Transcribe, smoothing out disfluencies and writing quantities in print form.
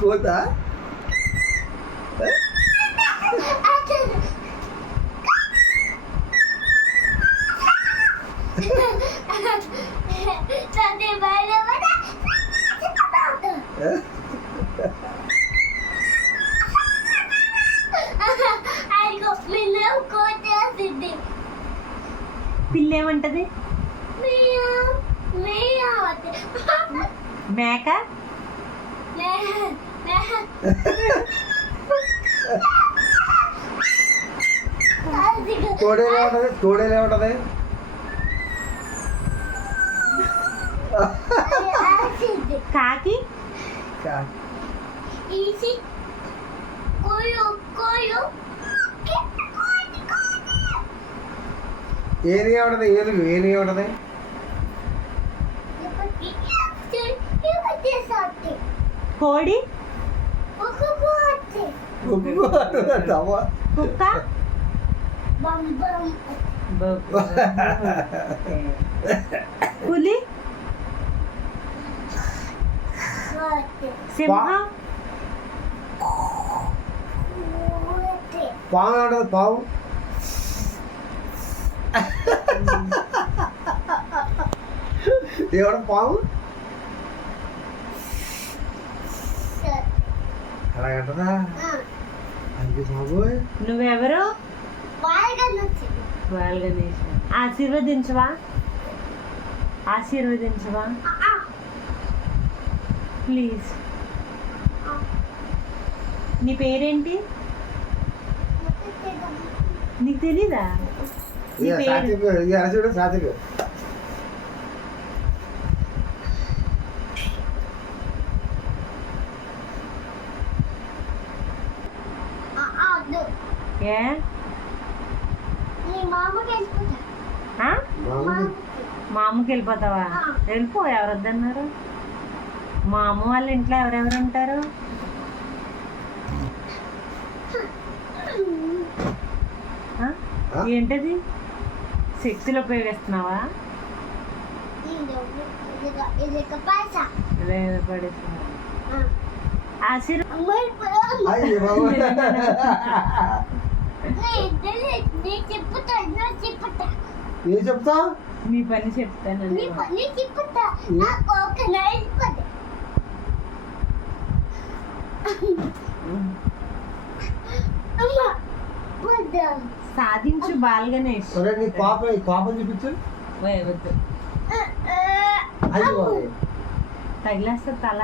కోత పిల్ల ఏమంటది? మేక తోడేలేమంటది? తోడేలేమంటది? కాకి ఏనుగు ఏమంటది? ఏనుగు ఏమంటది? కోడి కుక్క కుక్క పులి సింహం పాము ఏమంటది? పాము ఏమన్నా పాము అలాగంటదా? అది బాబోయ్. నువ్వెవరు? ఆశీర్వదించవా? ఆశీర్వదించవా ప్లీజ్. నీ పేరేంటి? నీకు తెలీదా? నీ పేరు చూడు సాత్విక్. ఏ మా అమ్మకి వెళ్ళిపోతావా? వెళ్ళిపో. ఎవరొద్దన్నారు? మా అమ్మ వాళ్ళ ఇంట్లో ఎవరెవరు ఉంటారు? ఏంటది? శక్తులు ఉపయోగిస్తున్నావా? ఏం చెప్తా? మీ పని చెప్తాను. సాధించు బాల్ గణేష్. నీ పాపం చూపించు. వద్దు, తగిలేస్తా తల.